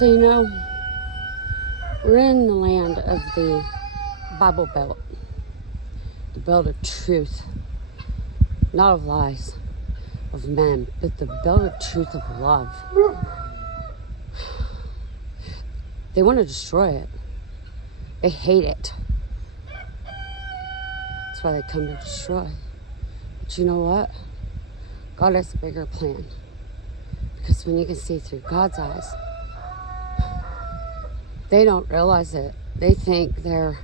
So, we're in the land of the Bible Belt, the belt of truth, not of lies, of men, but the belt of truth of love. They want to destroy it. They hate it. That's why they come to destroy. But you know what? God has a bigger plan. Because when you can see through God's eyes, they don't realize it. They think they're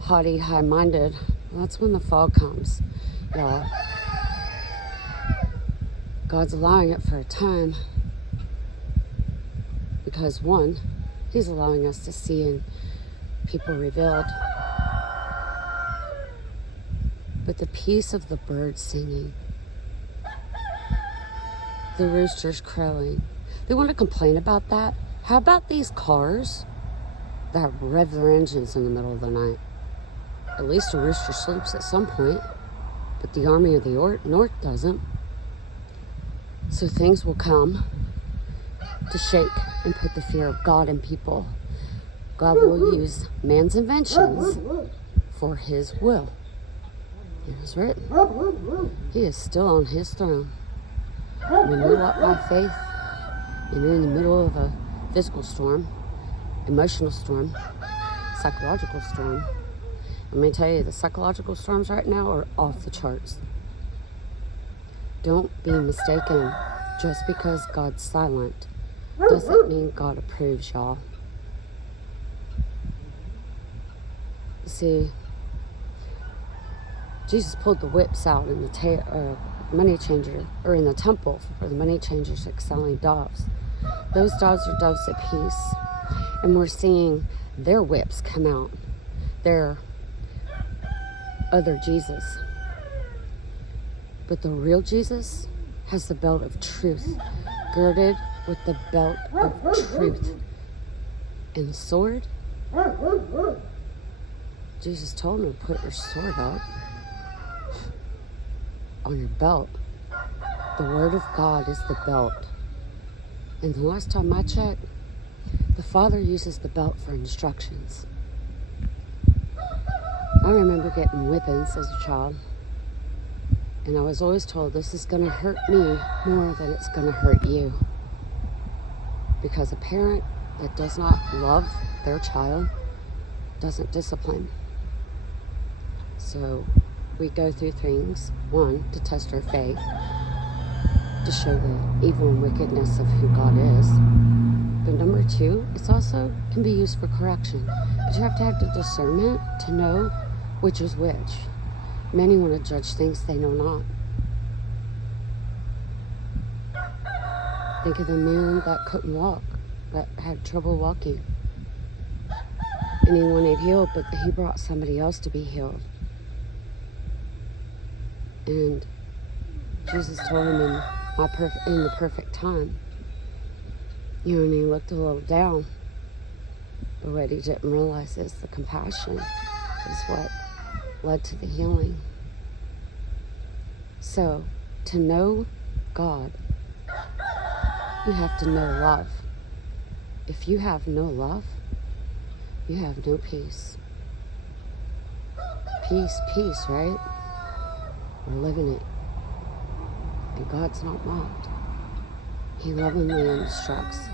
haughty, high-minded. Well, that's when the fall comes, y'all. God's allowing it for a time. Because one, He's allowing us to see in people revealed. But the peace of the birds singing, the roosters crowing, they want to complain about that. How about these cars that rev their engines in the middle of the night? At least a rooster sleeps at some point, but the army of the north doesn't. So things will come to shake and put the fear of God in people. God will use man's inventions for His will. It is written. He is still on His throne. When we walk by faith and you're in the middle of a physical storm, emotional storm, psychological storm, let me tell you, the psychological storms right now are off the charts. Don't be mistaken. Just because God's silent doesn't mean God approves, y'all. See, Jesus pulled the whips out in the money changer, or in the temple for the money changers excelling doves. Those doves are doves of peace, and we're seeing their whips come out. Their other Jesus. But the real Jesus has the belt of truth, girded with the belt of truth. And the sword? Jesus told him to put your sword up on your belt. The Word of God is the belt. And the last time I checked, the Father uses the belt for instructions. I remember getting whippings as a child. And I was always told, this is going to hurt me more than it's going to hurt you. Because a parent that does not love their child doesn't discipline. So we go through things, one, to test our faith, to show the evil and wickedness of who God is. But number two, it's also can be used for correction. But you have to have the discernment to know which is which. Many want to judge things they know not. Think of the man that couldn't walk, that had trouble walking. And he wanted healed, but he brought somebody else to be healed. And Jesus told him in the perfect time. And he looked a little down. But what he didn't realize is the compassion is what led to the healing. So, to know God, you have to know love. If you have no love, you have no peace. Peace, right? We're living it. And God's not mocked. He lovingly instructs.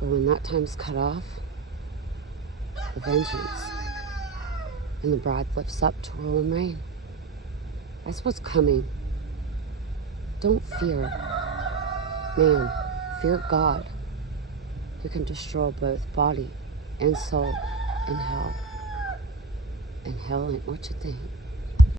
But when that time's cut off, the vengeance. And the bride lifts up to rule and reign. That's what's coming. Don't fear man. Fear God, who can destroy both body and soul in hell. And hell ain't what you think.